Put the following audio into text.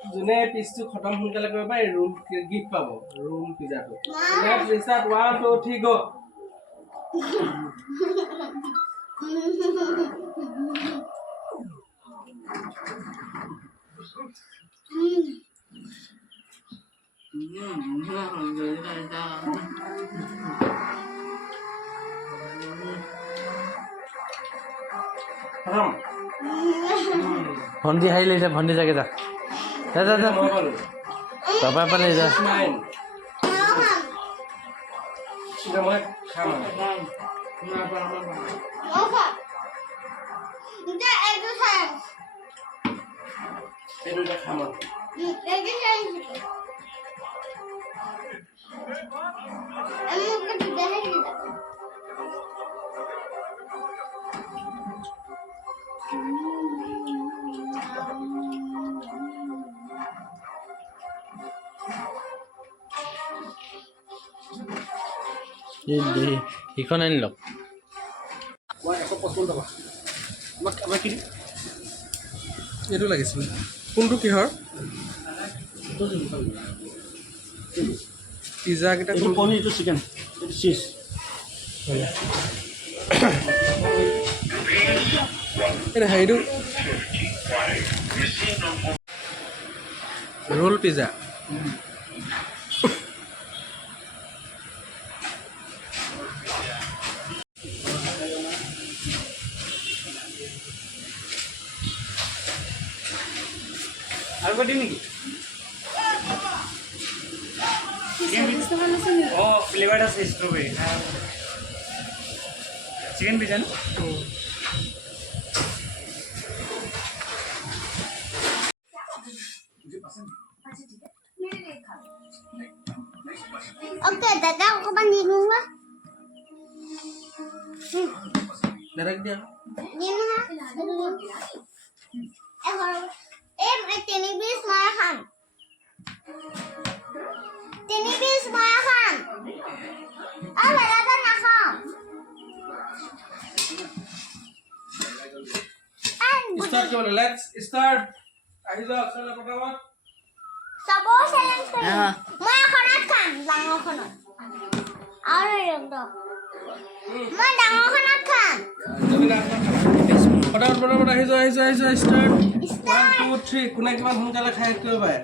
যোনে পিছটো খতম সোনকালে কৰিব পাৰে ৰুম গিফ্ট পাব ৰুম পিজ্জাটো নেক্সট ৰিচাৰ্ট 1 2 3 গো ভন্টি হাৰিলে এতিয়া ভন্টি যাগে যা যা যা যা পাপা পালে যা ইখন আনি লওক এইটো লাগিছিল কোনটো কিহৰ পিজ্জা কেইটা পনীৰটো চিকেন এইটো চিজ এটা হেৰিটো ৰোল পিজ্জা আৰু কটি নেকি ফ্লেভার আছে স্ট্রবেরি চিকেন পিজ্জা না ओके दादा को बंद दूंगा डायरेक्ट दिया ये ना ए तेनी बीस माया खान अब दादा ना खाओ स्टार्ट करो लेट्स स्टार्ट आहि जाओ चलो फटाफट सबो चैलेंज कर मैं खनात खान डांगो खनात और एकदम मैं डांगो खनात खान फटाफट आहि जाओ स्टार्ट 1 2 3 কোনে কিমান সোনকালে খাই কৰিব পাৰে